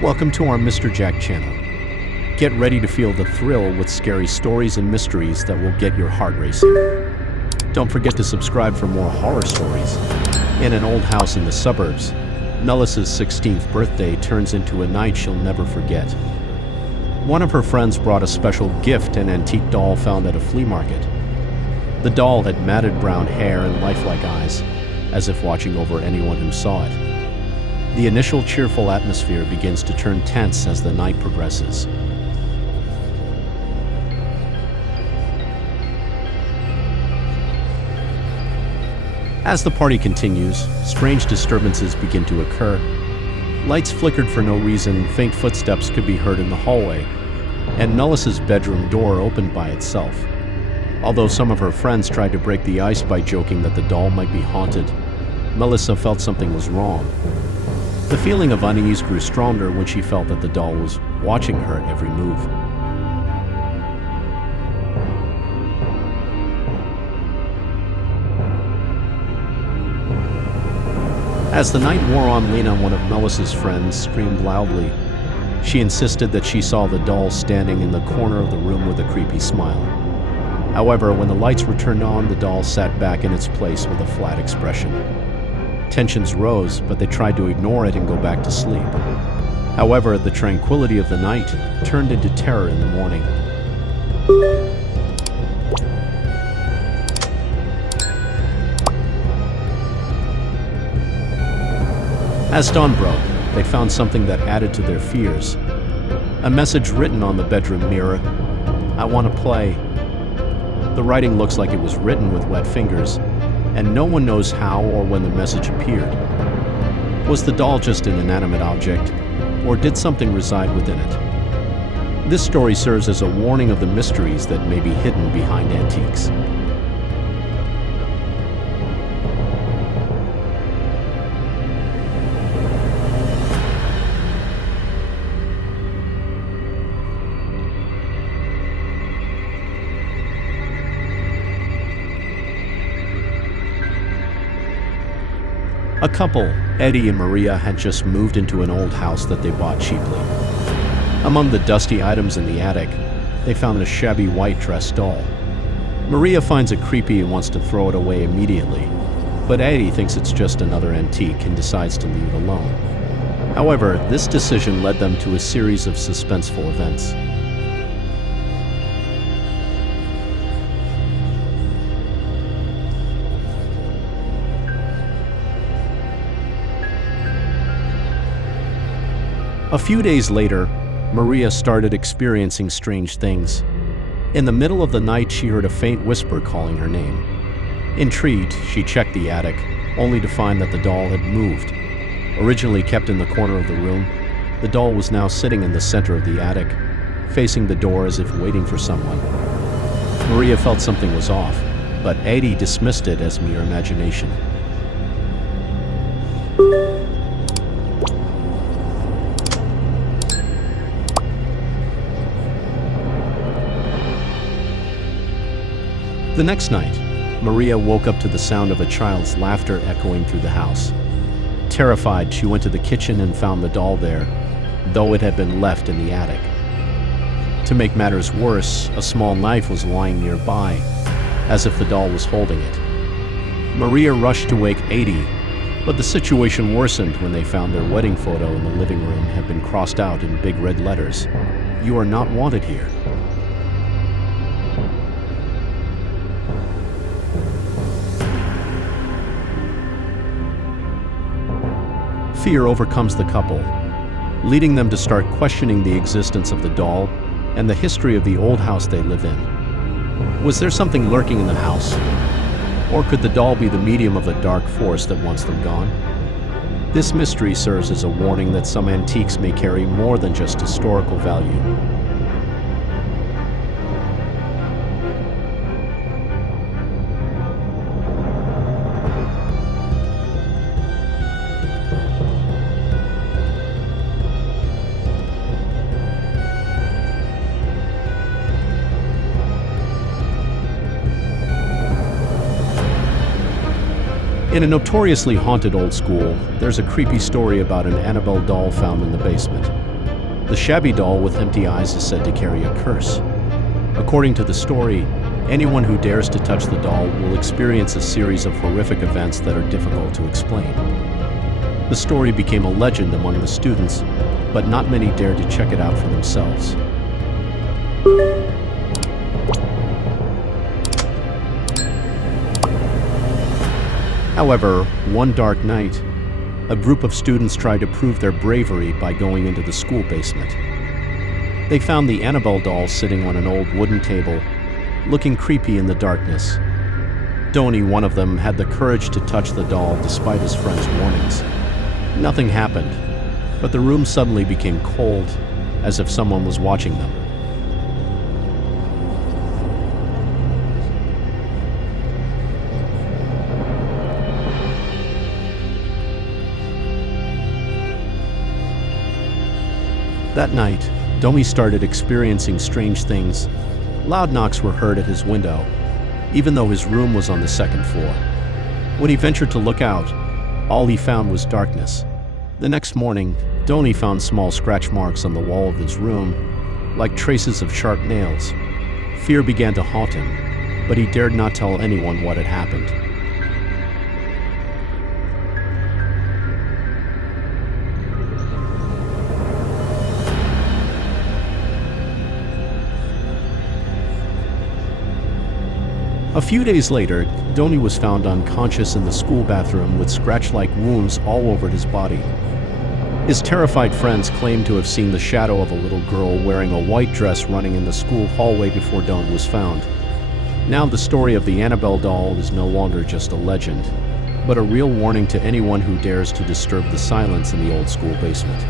Welcome to our Mr. Jack channel. Get ready to feel the thrill with scary stories and mysteries that will get your heart racing. Don't forget to subscribe for more horror stories. In an old house in the suburbs, Melissa's 16th birthday turns into a night she'll never forget. One of her friends brought a special gift, an antique doll found at a flea market. The doll had matted brown hair and lifelike eyes, as if watching over anyone who saw it. The initial cheerful atmosphere begins to turn tense as the night progresses. As the party continues, strange disturbances begin to occur. Lights flickered for no reason, faint footsteps could be heard in the hallway, and Melissa's bedroom door opened by itself. Although some of her friends tried to break the ice by joking that the doll might be haunted, Melissa felt something was wrong. The feeling of unease grew stronger when she felt that the doll was watching her at every move. As the night wore on, Lena, one of Melissa's friends, screamed loudly. She insisted that she saw the doll standing in the corner of the room with a creepy smile. However, when the lights were turned on, the doll sat back in its place with a flat expression. Tensions rose, but they tried to ignore it and go back to sleep. However, the tranquility of the night turned into terror in the morning. As dawn broke, they found something that added to their fears. A message written on the bedroom mirror, "I want to play." The writing looks like it was written with wet fingers, and no one knows how or when the message appeared. Was the doll just an inanimate object, or did something reside within it? This story serves as a warning of the mysteries that may be hidden behind antiques. A couple, Eddie and Maria, had just moved into an old house that they bought cheaply. Among the dusty items in the attic, they found a shabby white dress doll. Maria finds it creepy and wants to throw it away immediately, but Eddie thinks it's just another antique and decides to leave it alone. However, this decision led them to a series of suspenseful events. A few days later, Maria started experiencing strange things. In the middle of the night, she heard a faint whisper calling her name. Intrigued, she checked the attic, only to find that the doll had moved. Originally kept in the corner of the room, the doll was now sitting in the center of the attic, facing the door as if waiting for someone. Maria felt something was off, but Eddie dismissed it as mere imagination. The next night, Maria woke up to the sound of a child's laughter echoing through the house. Terrified, she went to the kitchen and found the doll there, though it had been left in the attic. To make matters worse, a small knife was lying nearby, as if the doll was holding it. Maria rushed to wake Eddie, but the situation worsened when they found their wedding photo in the living room had been crossed out in big red letters. "You are not wanted here." Fear overcomes the couple, leading them to start questioning the existence of the doll and the history of the old house they live in. Was there something lurking in the house? Or could the doll be the medium of a dark force that wants them gone? This mystery serves as a warning that some antiques may carry more than just historical value. In a notoriously haunted old school, there's a creepy story about an Annabelle doll found in the basement. The shabby doll with empty eyes is said to carry a curse. According to the story, anyone who dares to touch the doll will experience a series of horrific events that are difficult to explain. The story became a legend among the students, but not many dared to check it out for themselves. However, one dark night, a group of students tried to prove their bravery by going into the school basement. They found the Annabelle doll sitting on an old wooden table, looking creepy in the darkness. Donnie, one of them, had the courage to touch the doll despite his friend's warnings. Nothing happened, but the room suddenly became cold, as if someone was watching them. That night, Domi started experiencing strange things. Loud knocks were heard at his window, even though his room was on the second floor. When he ventured to look out, all he found was darkness. The next morning, Domi found small scratch marks on the wall of his room, like traces of sharp nails. Fear began to haunt him, but he dared not tell anyone what had happened. A few days later, Donnie was found unconscious in the school bathroom with scratch-like wounds all over his body. His terrified friends claimed to have seen the shadow of a little girl wearing a white dress running in the school hallway before Donnie was found. Now the story of the Annabelle doll is no longer just a legend, but a real warning to anyone who dares to disturb the silence in the old school basement.